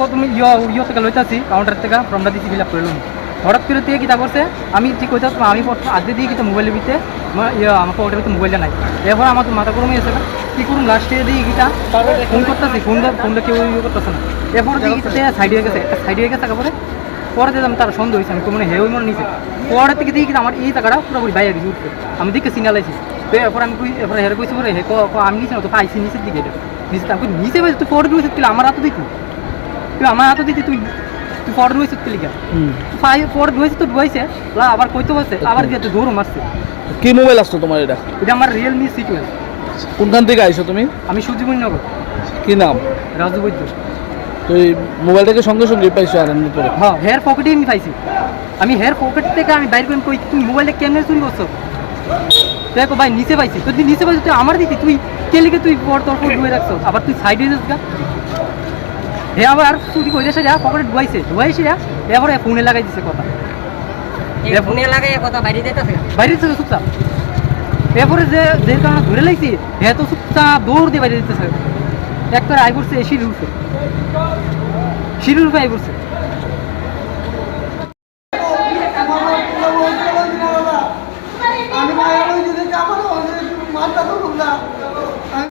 প্রথমে ইয়ে থেকে লইতেছি কাউন্টার থেকে ফর্মটা দিচ্ছি ফিল আপ করে হঠাৎ করে দিয়ে কিতা করছে আমি ঠিক কইতে আমি আগে দিয়ে কিন্তু মোবাইলের ভিতরে আমার পকেটের ভিতরে মোবাইলটা নাই এরপর আমার তো মাথা গরম হয়েছে না কী করুন লাস্টে দিয়ে গিটা ফোন করতেছি ফোনটা কেউ ইয়ে করতেছে না এরপর দিয়ে সাইড হয়ে গেছে সাইড হয়ে গেছে তারপরে পরে দিলাম তার সন্দেহ হয়েছে আমি মনে হেউ মনে নিচে পরের থেকে দিয়ে কিন্তু আমার এই টাকাটা পুরোপুরি বাইরে গেছে উঠছে আমি দিকে সিগনাল আইছি তো এরপর আমি এরপরে হেরে কইছি পরে হে আমি নিচে না তো পাইছি নিচের দিকে নিচে আমি নিচে পাইছি তুই পরে রয়েছে তুই আমার হাতে দিতি তুই আমার হাতে দিতি তুই পরে রয়েছে তুই লিখা পরে রয়েছে তো রয়েছে আবার কইতে বলছে আবার দিয়ে দৌড় মারছে। কি মোবাইল আসতো তোমার? এটা আমার রিয়েলমি C12। কোনখান থেকে আইছো তুমি? আমি সূর্যমণিনগর। কি নাম? রাজু বৈদ্য। তো এই মোবাইলটাকে সঙ্গে সঙ্গে পাইছো আর এমনি পরে? হ্যাঁ, হেয়ার পকেটেই আমি পাইছি। আমি হেয়ার পকেট থেকে আমি বাইর করে কই তুমি মোবাইলটা কেমনে চুরি করছো? দেখো ভাই নিচে পাইছি, তুই নিচে পাইছি তুই আমার দিতি তুই কে লিখে তুই পর তোর ডুবে রাখছো আবার তুই সাইডে যাস গা হে আবার চুরি করে যা পকেটে ডুবাইছে যা এবার ফোনে লাগাই দিছে কথা ফোনে লাগাই কথা বাইরে যাইতেছে চুপচাপ এরপরে যে কারণে ধরে লাইছি হে তো চুপচাপ দৌড় দিয়ে বাইরে দিতেছে এক করে আই পড়ছে সিঁড়ি উঠছে আই পড়ছে